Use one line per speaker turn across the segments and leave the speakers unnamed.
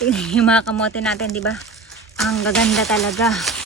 Tingnan yung mga kamote natin, di ba? Ang gaganda talaga.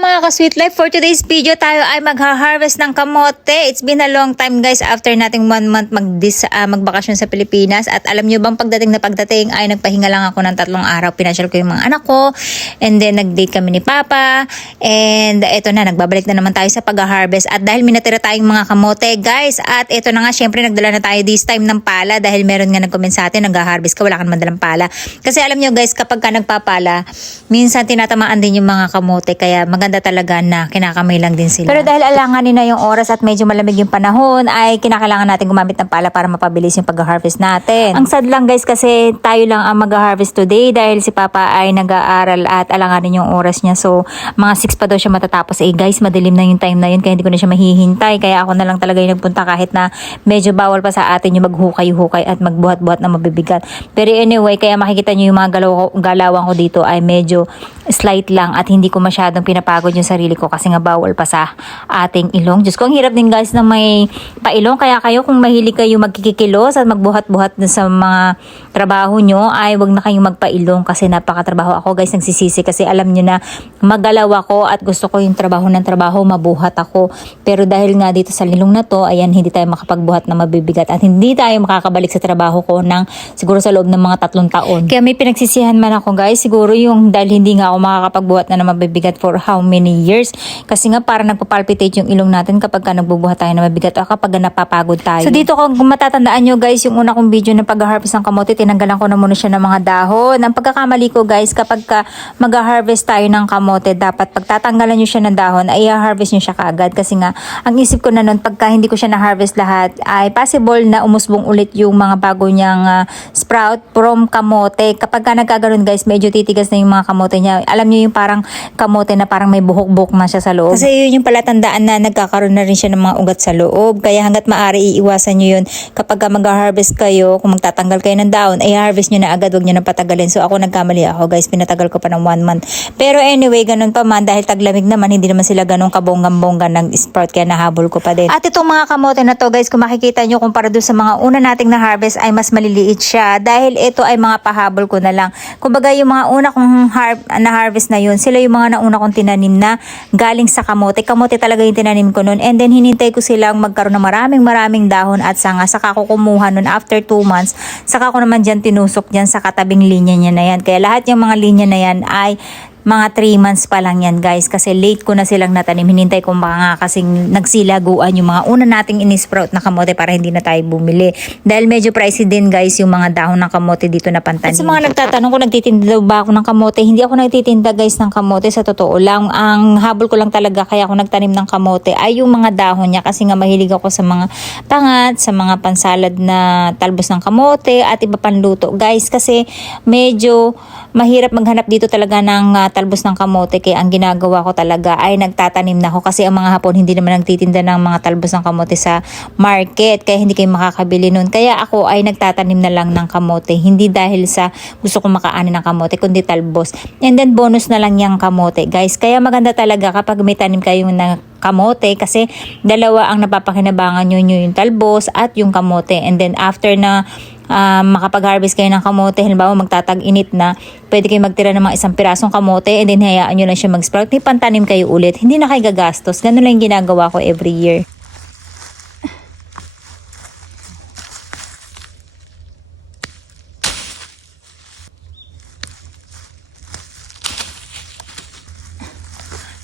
Mga ka-sweet life! For today's video tayo ay magha-harvest ng kamote. It's been a long time guys after nating one month mag uh, magbakasyon sa Pilipinas. At alam nyo bang pagdating na pagdating ay nagpahinga lang ako ng tatlong araw. Pinasyal ko yung mga anak ko. And then nag-date kami ni Papa. And eto na, nagbabalik na naman tayo sa pag-harvest. At dahil minatira tayong mga kamote guys. At eto na nga, syempre nagdala na tayo this time ng pala. Dahil meron nga nag-comment sa atin, nag-harvest ka, wala ka naman pala. Kasi alam nyo guys, kapag ka nagpapala, minsan tinatamaan din yung mga kamote. Kaya maganda talaga na kinakamay lang din sila. Pero dahil alanganin na yung oras at medyo malamig yung panahon, ay kinakailangan natin gumamit ng pala para mapabilis yung pag-harvest natin. Ang sad lang guys kasi tayo lang ang mag-harvest today dahil si Papa ay nag-aaral at alanganin yung oras niya. So, mga 6 pa daw siya matatapos. Eh guys, madilim na yung time na yun kaya hindi ko na siya mahihintay. Kaya ako na lang talaga yung nagpunta kahit na medyo bawal pa sa atin yung maghukay-hukay at magbuhat-buhat na mabibigat. Pero anyway, kaya makikita nyo yung mga galaw galawan ko dito ay medyo slight lang at hindi ko masyadong pinapagod yung sarili ko kasi nga bawal pa sa ating ilong. Diyos ko, ang hirap din guys na may pailong. Kaya kayo kung mahilig kayo magkikikilos at magbuhat-buhat na sa mga trabaho nyo, ay wag na kayong magpailong kasi napakatrabaho ako guys. Nagsisisi kasi alam nyo na magalaw ako at gusto ko yung trabaho ng trabaho, mabuhat ako. Pero dahil nga dito sa lilong na to, ayan, hindi tayo makapagbuhat na mabibigat at hindi tayo makakabalik sa trabaho ko ng siguro sa loob ng mga tatlong taon. Kaya may pinagsisihan man ako guys, siguro yung dahil hindi nga ako makakapagbuhat na na mabibigat for how many years. Kasi nga para nagpapalpitate yung ilong natin kapag ka nagbubuhat tayo na mabigat o kapag napapagod tayo. So dito kung matatandaan nyo guys, yung una kong video ng pag-harvest ng kamote, tinanggalan ko na muna siya ng mga dahon. Ang pagkakamali ko guys, kapag ka mag-harvest tayo ng kamote, dapat pagtatanggalan nyo siya ng dahon, ay i-harvest nyo siya kaagad. Kasi nga, ang isip ko na nun, pagka hindi ko siya na-harvest lahat, ay possible na umusbong ulit yung mga bago niyang ah, sprout from kamote. Kapag ka nagkaganon guys, medyo titigas na yung mga kamote niya. Alam niyo yung parang kamote na parang may buhok-buhok na siya sa loob. Kasi yun yung palatandaan na nagkakaroon na rin siya ng mga ugat sa loob. Kaya hanggat maaari iiwasan nyo yun. Kapag ka mag-harvest kayo, kung magtatanggal kayo ng dahon, ay harvest nyo na agad, wag nyo na patagalin. So ako nagkamali ako guys, pinatagal ko pa ng one month. Pero anyway, ganun pa man, dahil taglamig naman, hindi naman sila ganun kabonggang-bongga ng sprout, kaya nahabol ko pa din. At itong mga kamote na to guys, kung makikita nyo kumpara doon sa mga una nating na-harvest, ay mas maliliit siya. Dahil ito ay mga pahabol ko na lang. Kumbaga yung mga una kong har- na-harvest na yun, sila yung mga nauna kong tinanim na galing sa kamote. Kamote talaga yung tinanim ko noon. And then hinintay ko silang magkaroon ng maraming maraming dahon at sanga. Saka ko kumuha noon after 2 months. Saka ko naman dyan tinusok dyan sa katabing linya niya na yan. Kaya lahat yung mga linya na yan ay mga 3 months pa lang yan guys kasi late ko na silang natanim. Hinintay ko mga kasing nagsilaguan yung mga una nating inisprout na kamote para hindi na tayo bumili. Dahil medyo pricey din guys yung mga dahon ng kamote dito na pantanim. At sa mga nagtatanong kung nagtitinda daw ba ako ng kamote hindi ako nagtitinda guys ng kamote sa totoo lang. Ang habol ko lang talaga kaya ako nagtanim ng kamote ay yung mga dahon niya. Kasi nga mahilig ako sa mga tangat sa mga pansalad na talbos ng kamote at iba pang luto guys. Kasi medyo mahirap maghanap dito talaga ng ah, talbos ng kamote kaya ang ginagawa ko talaga ay nagtatanim na ako. Kasi ang mga hapon hindi naman nagtitinda ng mga talbos ng kamote sa market kaya hindi kayo makakabili nun. Kaya ako ay nagtatanim na lang ng kamote. Hindi dahil sa gusto ko makaanin ng kamote kundi talbos. And then bonus na lang yung kamote guys. Kaya maganda talaga kapag may tanim kayo na kamote kasi dalawa ang napapakinabangan nyo, nyo yung talbos at yung kamote. And then after na um, makapag-harvest kayo ng kamote, halimbawa magtatag-init na, pwede kayo magtira ng mga isang pirasong kamote and then hayaan nyo lang siya mag-sprout. May pantanim kayo ulit. Hindi na kayo gagastos. Ganun lang yung ginagawa ko every year.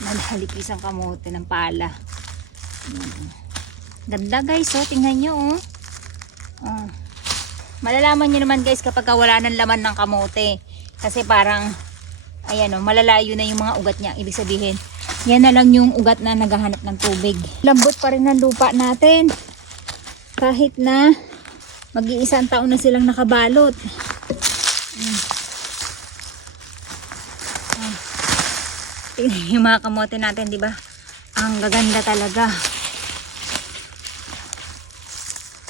Nalhalikis ang kamote ng pala. Mm. Ganda guys, oh. Tingnan nyo, oh. Oh. Malalaman nyo naman guys kapag wala ng laman ng kamote. Kasi parang, ayan oh, malalayo na yung mga ugat niya. Ibig sabihin, yan na lang yung ugat na naghahanap ng tubig. Lambot pa rin ng lupa natin. Kahit na mag-iisang taon na silang nakabalot. Mm. Ah. Tingnan yung mga kamote natin, di ba? Ang gaganda talaga.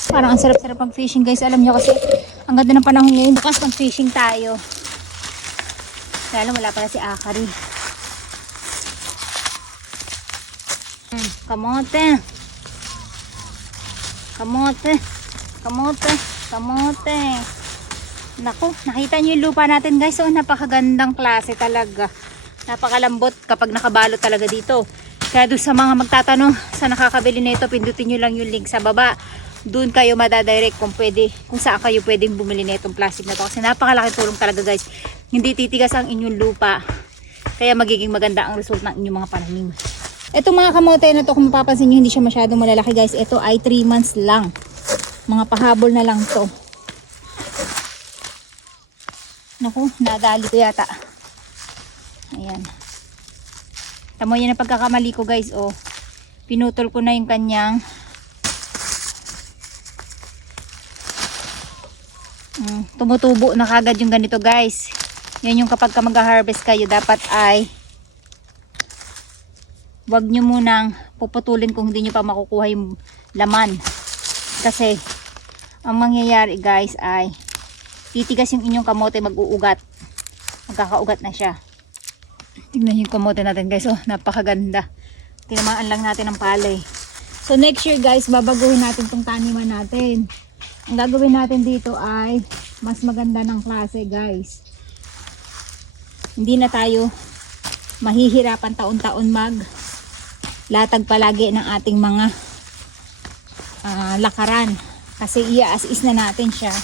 Parang ang sarap-sarap pag fishing guys. Alam nyo kasi ang ganda ng panahon ngayon. Bukas pag fishing tayo. Lang wala pala si Akari. Hmm, kamote. Kamote. Kamote. Kamote.
Naku, nakita niyo yung lupa natin guys. Oh, napakagandang klase talaga. Napakalambot kapag nakabalot talaga dito. Kaya doon sa mga magtatanong sa nakakabili nito, pindutin nyo lang yung link sa baba. Doon kayo madadirect kung pwede, kung saan kayo pwedeng bumili na itong plastic na to. Kasi napakalaki tulong talaga guys. Hindi titigas ang inyong lupa. Kaya magiging maganda ang result ng inyong mga pananim. Itong mga kamote na to, kung mapapansin nyo, hindi siya masyadong malalaki guys. Ito ay 3 months lang. Mga pahabol na lang to. Naku, nadali ko yata. Ayan. Tamo yan ang pagkakamali ko guys, oh. Pinutol ko na yung kanyang tumutubo na kagad yung ganito guys. Yan yung kapag ka mag-harvest kayo, dapat ay wag nyo munang puputulin kung hindi nyo pa makukuha yung laman. Kasi, ang mangyayari guys ay titigas yung inyong kamote mag-uugat. Magkakaugat na siya. Tignan yung kamote natin guys. Oh, napakaganda. Tinamaan lang natin ng palay. So next year guys, babaguhin natin tong taniman natin. Ang gagawin natin dito ay mas maganda ng klase guys. Hindi na tayo mahihirapan taon-taon mag latag palagi ng ating mga ah, lakaran. Kasi ia-as-is na natin siya.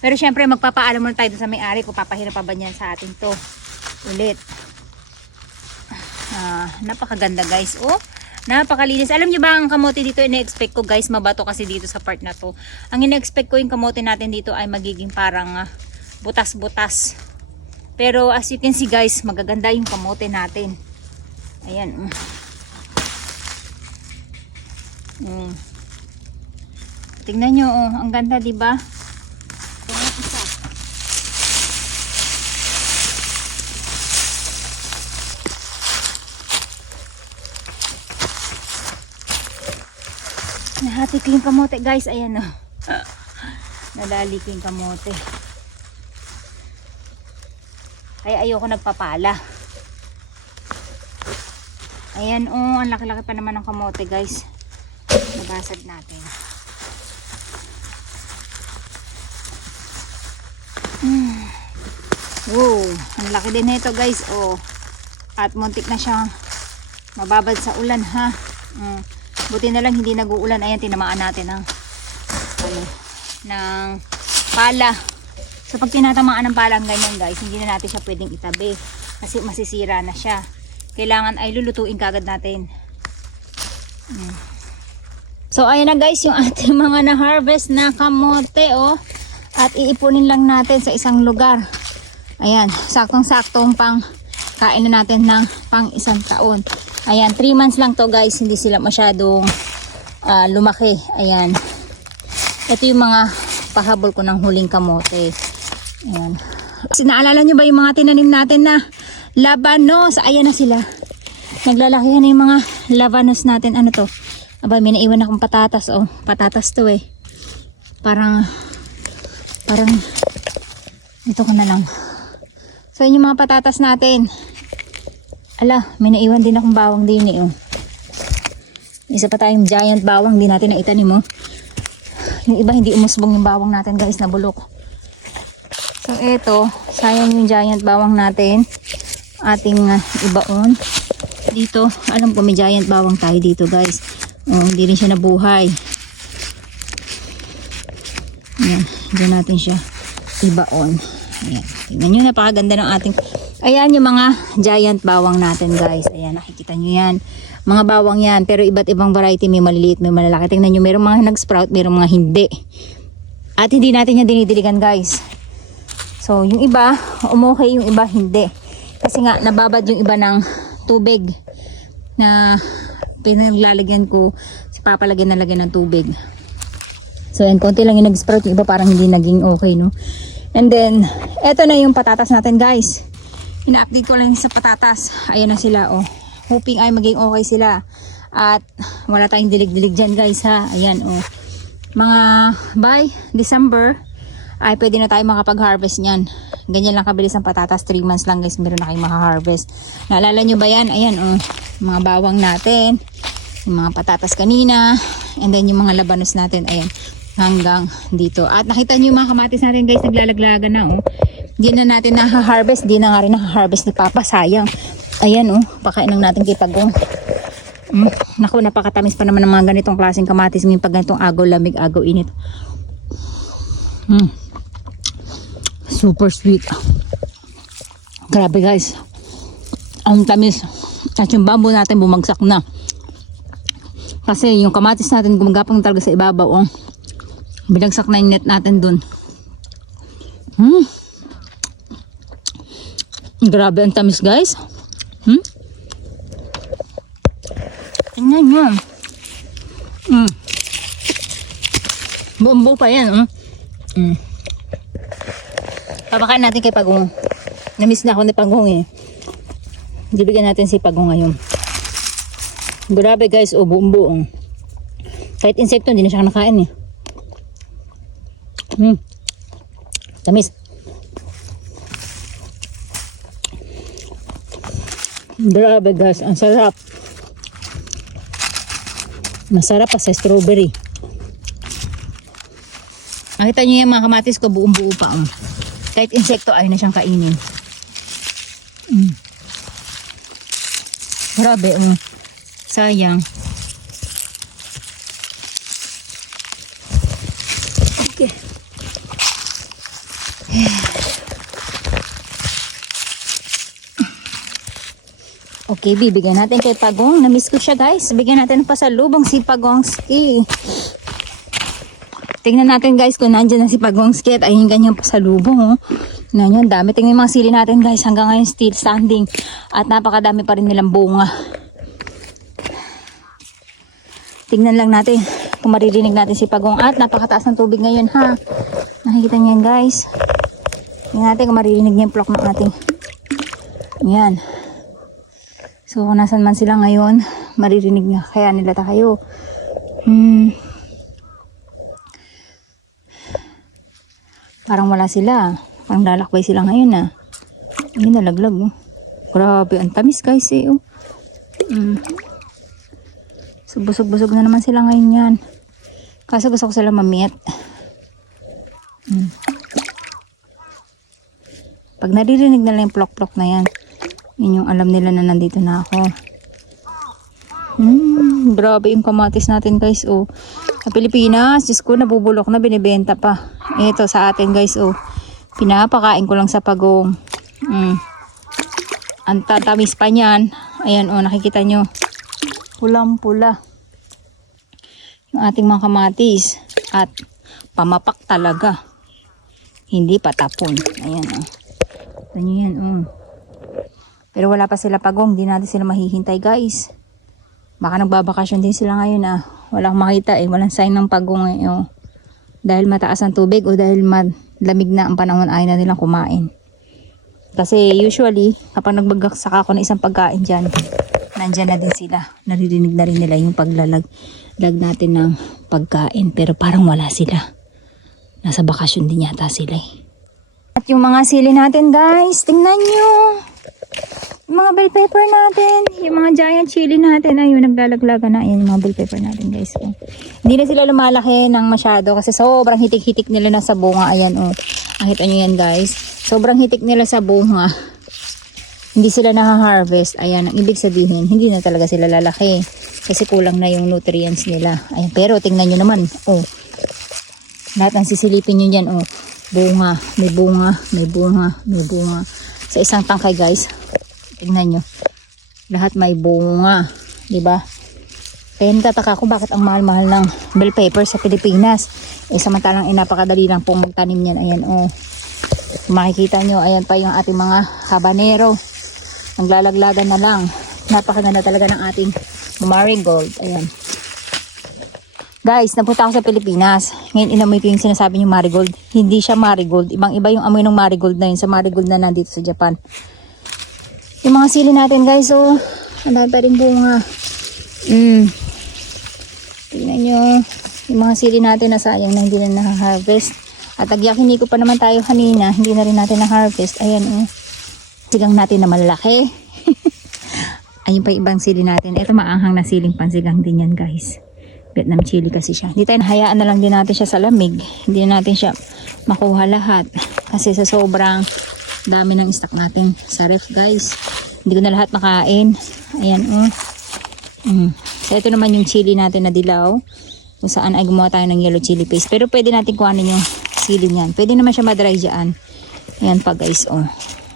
Pero syempre magpapaalam muna tayo sa may-ari kung papahirap pa ba niyan sa atin to. Ulit. Ah, napakaganda guys. Oh, napakalinis. Alam niyo ba ang kamote dito ina-expect ko guys mabato kasi dito sa part na to. Ang ina-expect ko yung kamote natin dito ay magiging parang ah, butas-butas. Pero as you can see guys, magaganda yung kamote natin. Ayan. mm. Mm. Tingnan nyo, oh, ang ganda, di ba? Nahati ko yung kamote, guys. Ayan, oh. Nadali ko yung kamote. Kaya ayoko nagpapala. Ayan, oh, ang laki-laki pa naman ng kamote, guys. Nabasag natin. Hmm. Wow, ang laki din nito, guys, oh. At muntik na siyang mababad sa ulan, ha. Mm. Buti na lang hindi nag-uulan. Ayan, tinamaan natin ng ano, ng pala. So, pag tinatamaan ng pala ang ganyan, guys, hindi na natin siya pwedeng itabi. Kasi masisira na siya kailangan ay lulutuin kagad natin. So ayan na guys yung ating mga na-harvest na kamote oh. At iipunin lang natin sa isang lugar. Ayan, saktong-saktong pang kain na natin ng pang isang taon. Ayan, 3 months lang to guys, hindi sila masyadong ah, lumaki. Ayan. Ito yung mga pahabol ko ng huling kamote. Ayan. Sinaalala nyo ba yung mga tinanim natin na labanos? Ayan na sila. Naglalakihan na yung mga labanos natin. Ano to? Aba, may naiwan akong patatas. Oh, patatas to eh. Parang, parang, ito ko na lang. So, yun yung mga patatas natin. Ala, may naiwan din akong bawang din eh. Oh. Isa pa tayong giant bawang. Hindi natin naitanim oh. Yung iba hindi umusbong yung bawang natin guys na bulok. So, ito, sayang yung giant bawang natin. Ating uh, ibaon. Dito, alam ko may giant bawang tayo dito guys. Oh, hindi rin siya nabuhay. Ayan, dyan natin siya ibaon. Ayan, tingnan nyo, napakaganda ng ating... Ayan yung mga giant bawang natin guys. Ayan, nakikita nyo yan. Mga bawang yan, pero iba't ibang variety. May maliliit, may malalaki. Tingnan nyo, mayroong mga nag-sprout, mayroong mga hindi. At hindi natin yan dinidiligan guys. So, yung iba, umukay, yung iba hindi. Kasi nga, nababad yung iba ng tubig na pinaglalagyan ko papalagyan na lagyan ng tubig. So, yan, konti lang yung nag-sprout. Yung iba parang hindi naging okay, no? And then, eto na yung patatas natin, guys. Ina-update ko lang sa patatas. Ayan na sila, oh. Hoping ay maging okay sila. At wala tayong dilig-dilig dyan, guys, ha. Ayan, oh. Mga by December, ay pwede na tayo makapag-harvest niyan. Ganyan lang kabilis ang patatas. 3 months lang guys, meron na kayong makaharvest. Naalala nyo ba yan? Ayan, oh, mga bawang natin. Yung mga patatas kanina. And then yung mga labanos natin. Ayan. hanggang dito. At nakita niyo yung mga kamatis natin guys, naglalaglaga na oh. Hindi na natin na-harvest, di na nga rin na-harvest ni Papa, sayang. Ayan oh, pakain lang natin kay Pagong. Mm, naku, napakatamis pa naman ng mga ganitong klaseng kamatis ngayon pag ganitong agaw lamig, agaw init. Mm. Super sweet. Grabe guys. Ang tamis. At yung bamboo natin bumagsak na. Kasi yung kamatis natin gumagapang talaga sa ibabaw. Oh. Binagsak na yung net natin dun. Hmm. Grabe ang tamis guys. Hmm? Tingnan nyo. Buong buo pa yan. Oh. Hmm. Papakain natin kay Pagong. Namiss na ako ni Pagong eh. Bibigyan natin si Pagong ngayon. Grabe guys, oh, buo. oh. Kahit insekto, hindi na siya nakain eh. Hmm. Tamis. Grabe guys, ang sarap. Masarap pa sa strawberry. Nakita niyo yung mga kamatis ko, buong buo pa. Oh. Kahit insekto, ayaw na siyang kainin. Mm. Grabe, oh. Sayang. Okay, bibigyan natin kay Pagong. Namiss ko siya guys. Bigyan natin ng pasalubong si Pagongski. Tingnan natin guys kung nandyan na si Pagongski at ayun ganyan pasalubong. Oh. Tingnan nyo, ang dami. Tingnan yung mga sili natin guys. Hanggang ngayon still standing. At napakadami pa rin nilang bunga. Tingnan lang natin kung maririnig natin si Pagong. At napakataas ng tubig ngayon ha. Nakikita yan guys. Tingnan natin kung maririnig niya yung plok ng ating. Yan. So, kung nasan man sila ngayon, maririnig niya. Kaya nila tayo. Hmm. Parang wala sila. Parang lalakbay sila ngayon ah. Hindi nalaglag oh. Grabe, ang tamis guys eh oh. Hmm. So, busog-busog na naman sila ngayon yan. Kaso gusto ko sila mamit. Hmm. Pag naririnig nila yung plok-plok na yan, yun yung alam nila na nandito na ako. Hmm, grabe yung kamatis natin guys, oh. Sa Pilipinas, Diyos ko, nabubulok na, binibenta pa. Ito sa atin guys, oh. Pinapakain ko lang sa pagong. Hmm. Ang tatamis pa niyan. Ayan, oh, nakikita nyo. Pulang-pula. Yung ating mga kamatis. At pamapak talaga. Hindi patapon. Ayan, oh. Ano yan, oh. Pero wala pa sila pagong, di natin sila mahihintay guys. Baka nagbabakasyon din sila ngayon ah. Walang makita eh, walang sign ng pagong eh. Oh. Dahil mataas ang tubig o dahil malamig na ang panahon ayaw na nilang kumain. Kasi usually, kapag nagbagaksak ako ng isang pagkain dyan, nandyan na din sila. Naririnig na rin nila yung paglalag lag natin ng pagkain. Pero parang wala sila. Nasa bakasyon din yata sila eh. At yung mga sili natin guys, tingnan nyo. Yung mga bell pepper natin, yung mga giant chili natin, ayun, naglalaglaga na. Ayan yung mga bell pepper natin guys. Oh. Hindi na sila lumalaki ng masyado kasi sobrang hitik-hitik nila na sa bunga. Ayan oh. Nakita nyo yan guys. Sobrang hitik nila sa bunga. Hindi sila naha-harvest. Ayan, ang ibig sabihin, hindi na talaga sila lalaki. Kasi kulang na yung nutrients nila. Ayan, pero tingnan nyo naman. Oh, lahat ng sisilipin nyo dyan, oh. Bunga, may bunga, may bunga, may bunga. Sa isang tangkay, guys. Tingnan nyo. Lahat may bunga. ba? Kaya natataka ko bakit ang mahal-mahal ng bell pepper sa Pilipinas. Eh, samantalang eh, napakadali lang pong magtanim yan. Ayan, oh. Makikita nyo, ayan pa yung ating mga habanero. Naglalaglagan na lang. Napakaganda talaga ng ating marigold. Ayan. Guys, napunta ako sa Pilipinas. Ngayon inamoy ko yung sinasabi niyo marigold. Hindi siya marigold. Ibang iba yung amoy ng marigold na yun sa marigold na nandito sa Japan. Yung mga sili natin guys, oh. Ang pa rin bunga. Mm. Tingnan nyo. Yung mga sili natin na sayang na hindi na na-harvest. At agyakin ko pa naman tayo kanina. Hindi na rin natin na-harvest. Ayan, oh. Sigang natin na malaki. Ayun pa ibang sili natin. Ito maanghang na siling pansigang din yan guys. Vietnam chili kasi siya. Hindi tayo hayaan na lang din natin siya sa lamig. Hindi na natin siya makuha lahat. Kasi sa sobrang dami ng stock natin sa ref guys. Hindi ko na lahat makain. Ayan oh. Mm. So ito naman yung chili natin na dilaw. Kung saan ay gumawa tayo ng yellow chili paste. Pero pwede natin kuhanin yung sili niyan. Pwede naman siya madry dyan. Ayan pa guys oh.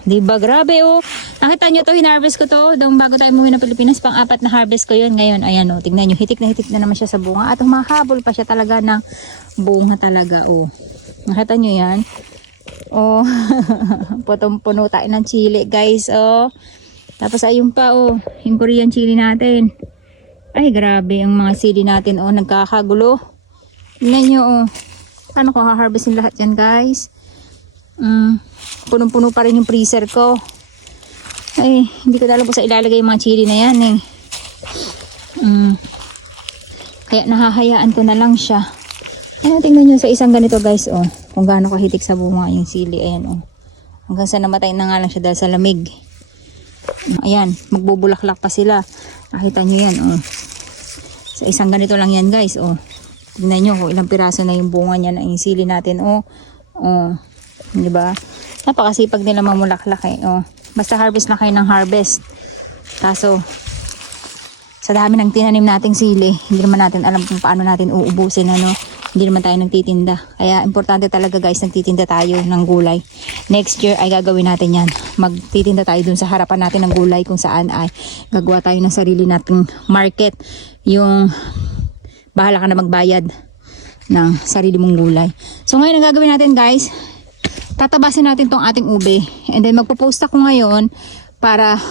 Diba? Grabe oh. Nakita nyo to, hinarvest ko to. Doon bago tayo umuwi ng Pilipinas, pang apat na harvest ko yun. Ngayon, ayan oh. Tingnan nyo, hitik na hitik na naman siya sa bunga. At humahabol pa siya talaga ng bunga talaga oh. Nakita nyo yan? Oh. Putong-puno tayo ng chili guys oh. Tapos ayun pa oh. Yung Korean chili natin. Ay, grabe ang mga sili natin. Oh, nagkakagulo. Tingnan nyo, oh. Paano ko ha-harvestin lahat yan, guys? Mm, punong-puno pa rin yung freezer ko. Ay, hindi ko alam kung sa ilalagay yung mga chili na yan, eh. Mm. Kaya nahahayaan ko na lang siya. Ayan, tingnan nyo sa isang ganito, guys, oh. Kung gaano kahitik sa bunga yung sili. Ayan, oh. Hanggang sa namatay na nga lang siya dahil sa lamig. Ayan, magbubulaklak pa sila. Nakita nyo yan, oh. Sa isang ganito lang yan, guys, oh. Tingnan nyo kung ilang piraso na yung bunga niya na yung sili natin, oh. Oh. Di ba? Napakasipag nila mamulaklak, eh, oh. Basta harvest na kayo ng harvest. Kaso, sa dami ng tinanim nating sili, hindi naman natin alam kung paano natin uubusin, ano. Hindi naman tayo nagtitinda. Kaya importante talaga guys, nagtitinda tayo ng gulay. Next year ay gagawin natin yan. Magtitinda tayo dun sa harapan natin ng gulay kung saan ay gagawa tayo ng sarili nating market. Yung bahala ka na magbayad ng sarili mong gulay. So ngayon ang gagawin natin guys, tatabasin natin tong ating ube. And then magpo-post ako ngayon para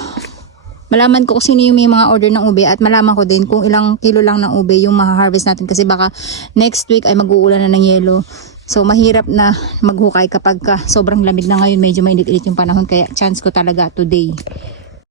malaman ko kung sino yung may mga order ng ube at malaman ko din kung ilang kilo lang ng ube yung maha-harvest natin kasi baka next week ay mag-uulan na ng yelo. So mahirap na maghukay kapag ka sobrang lamig na ngayon medyo mainit-init yung panahon kaya chance ko talaga today